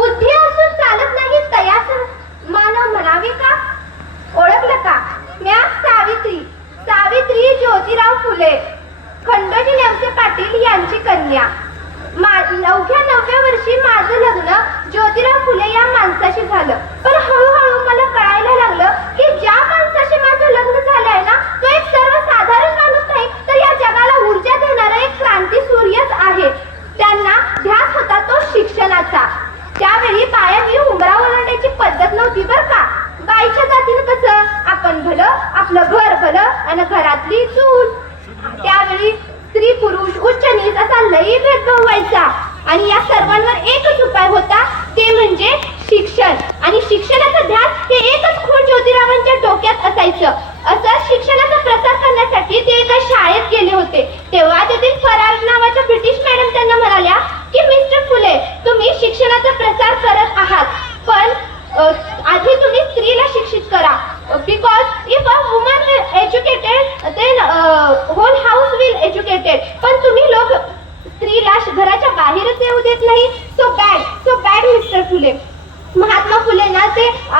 बुद्धी असून चालत नाही तयास मानव म्हणावे का? ओळखलं का? म्या सावित्री सावित्री ज्योतिराव फुले खंडोजी नेवसे पाटील यांची कन्या. मा- नवव्या नवव्या वर्षी माझं लग्न ज्योतिराव फुले या माणसाशी झालं पण हळूहळू मला कळायला लागलं की ज्या माणसाशी माझं लग्न झालंय ना तो एक सर्वसाधारण माणूस नाही तर या जगाला ऊर्जा देणारा एक क्रांती सूर्यच आहे त्यांना ध्यास होता तो शिक्षणाचा त्यावेळी बायांनी उमरा ओलांडायची पद्धत नव्हती बरं का बाईच्या कसं आपण भलं आपलं घर भलं आणि घरातली चूल. त्यावेळी स्त्री पुरुष उच्च नीच असा लई भेदभाव व्हायचा. आणि या सर्वांवर एकच उपाय होता ते म्हणजे शिक्षण. आणि शिक्षणाचा ध्यास हे एकच खूण ज्योतिरावांच्या डोक्यात असायचं. असं शिक्षणाचा प्रसार करण्यासाठी ते एका शाळेत गेले होते. तेव्हा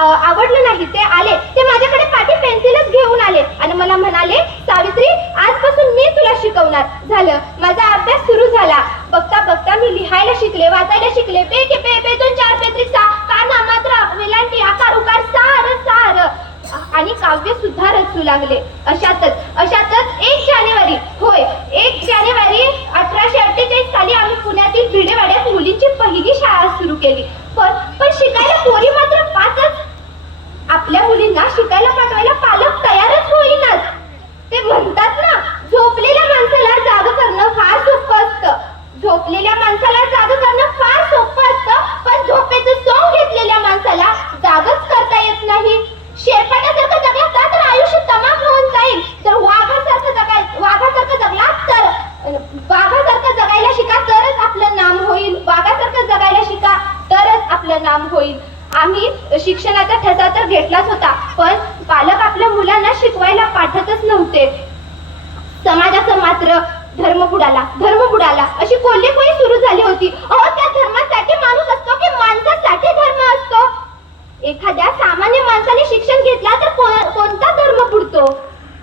आवडलं नाही. ते आले. ते माझ्याकडे पाठी पेन्सिलच घेऊन आले. आणि मला म्हणाले सावित्री आजपासून मी तुला शिकवणार. झालं. माझा अभ्यास सुरू झाला. बघता बघता मी लिहायला शिकले वाचायला शिकले. पे के पे पे दोन चार पे काना मात्र वेलांटी आकार उकार सार सार. आणि काव्य सुद्धा रचू लागले. अशातच अशातच एक जानेवारी. होय एक जानेवारी अठराशे अठ्ठेचाळीस साली आम्ही पुण्यातील भिडेवाड्यात मुलींची पहिली शाळा सुरू केली. पण पण शिकायला पोरी मात्र पाचच आपल्या मुलींना शिकायला पाठवायला पालक तयारच होईनाच. ते म्हणतात ना झोपलेल्या माणसाला जाग करणं फार सोपं असतं. झोपलेल्या माणसाला जाग करणं फार सोपं असतं पण झोपेचं सोंग घेतलेल्या माणसाला जागच करता येत नाही. शेरपाट्यासारखं जगला का तर आयुष्य तमाम होऊन जाईल. तर वाघासारखं जगाय वाघासारखं जगला तर वाघासारखं जगायला शिका तरच आपलं नाम होईल. वाघासारखं जगायला शिका तरच आपलं नाम होईल. आम्ही शिक्षणाचा ठसा तर घेतलाच होता पण पालक आपल्या मुलांना शिकवायला पाठतच नव्हते. समाजाचं मात्र धर्म बुडाला धर्म बुडाला. अशी कोल्हेकोळी सुरू झाली होती. अहो त्या धर्मासाठी माणूस असतो की माणसासाठी धर्म असतो? एखाद्या सामान्य माणसाने शिक्षण घेतला तर कोणता धर्म बुडतो?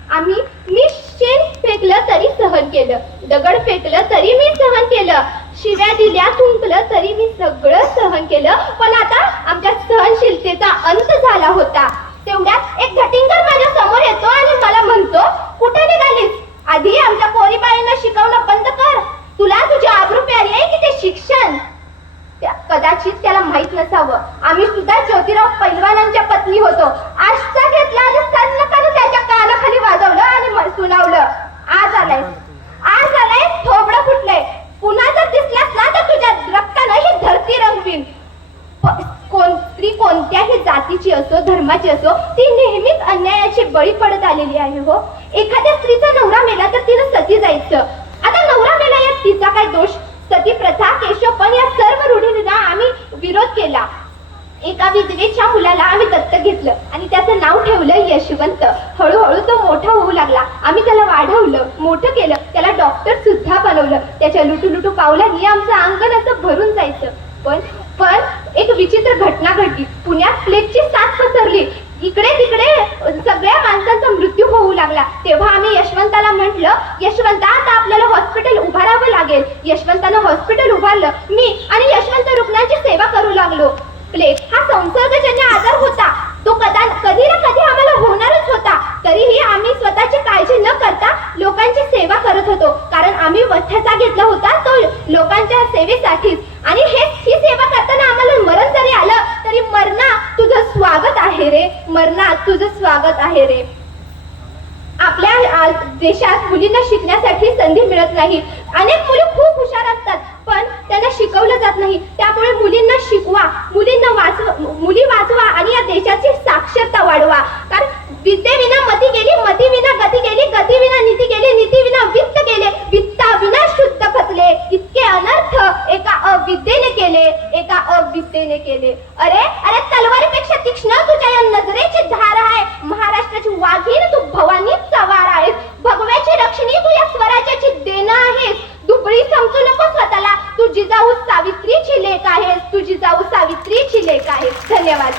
आम्ही मी शेण फेकलं तरी सहन केलं. दगड फेकलं तरी मी सहन केलं. शिव्या दिल्या तुंकलं तरी मी सगळं सहन केलं. पण आता आमच्या सहनशीलतेचा अंत झाला होता. तेवढ्यात एक घटिंगर माझ्यासमोर येतो आणि मला म्हणतो कुठे निघालीस? आधी आमच्या पोरीबाळींना शिकवणं बंद कर. तुला तुझी आबरू प्यारी आहे की ते शिक्षण? कदाचित त्याला माहीत नसावं. आम्ही सुद्धा ज्योतिराव पैलवानांच्या पत्नी होतो. आजचा घेतला आणि त्याच्या कानाखाली वाजवलं आणि सुनावलं. आज आलाय आज आलाय थोबडं फुटलंय पुन्हा जर दिसलास ना तर तुझ्या रक्तानं ही असतील. कोण स्त्री कोणत्याही जातीची असो धर्माची असो ती नेहमीच अन्यायाची बळी पडत आलेली आहे हो. एखाद्या स्त्रीचा नवरा मेला तर तिला सती जायचं. आता नवरा मेला यात तिचा काय दोष? सती प्रथा केशव पण या सर्व रूढींना आम्ही विरोध केला. एका विधवेच्या मुलाला आम्ही दत्तक घेतलं आणि त्याचं नाव ठेवलं यशवंत. हळूहळू तो मोठा होऊ लागला. आम्ही त्याला वाढवलं मोठं केलं. त्याला डॉक्टर सुद्धा बनवलं. त्याच्या लुटू लुटू पावलांनी आमचं अंगण असं भरून जायचं. पण पण एक विचित्र घटना घडली. पुण्यात प्लेगची साथ पसरली. इकडे तिकडे सगळ्या माणसांचा मृत्यू होऊ लागला. तेव्हा आम्ही यशवंताला म्हटलं यशवंता आता आपल्याला हॉस्पिटल उभारावं लागेल. यशवंतानं हॉस्पिटल उभारलं. मी आणि यशवंत रुग्णांची सेवा करू लागलो. प्लेग हा संसर्गजन्य आजार होता. तो कदा कधी ना कधी आम्हाला होणारच होता. तरीही आम्ही स्वतःची काळजी न करता लोकांची सेवा करत होतो. कारण आम्ही वठ्याचा घेतला होता तो लोकांच्या सेवेसाठीच आणि हे ही सेवा करताना आम्हाला मरण जरी आलं तरी मरणा तुझं स्वागत मरणात तुझं स्वागत आहे रे. आपल्या आज देशात मुलींना शिकण्यासाठी संधी मिळत नाही. अनेक मुली खूप हुशार असतात पण त्यांना शिकवलं जात नाही. त्यामुळे मुलींना शिकवा मुलींना वाचवा मुली वाचवा आणि या देशाची साक्षरता वाढवा. एका अविद्येने केले. अरे अरे तलवारीपेक्षा तीक्ष्ण तुझ्या या नजरेची धार आहे. महाराष्ट्राची वाघीण तू भवानी सवार आहेस. भगव्याची रक्षणी तू या स्वराज्याची देणं आहेस. दुबळी समजू नको स्वतःला. तू जिजाऊ सावित्रीची लेख आहेस. तू जिजाऊ सावित्रीची लेख आहेस. धन्यवाद.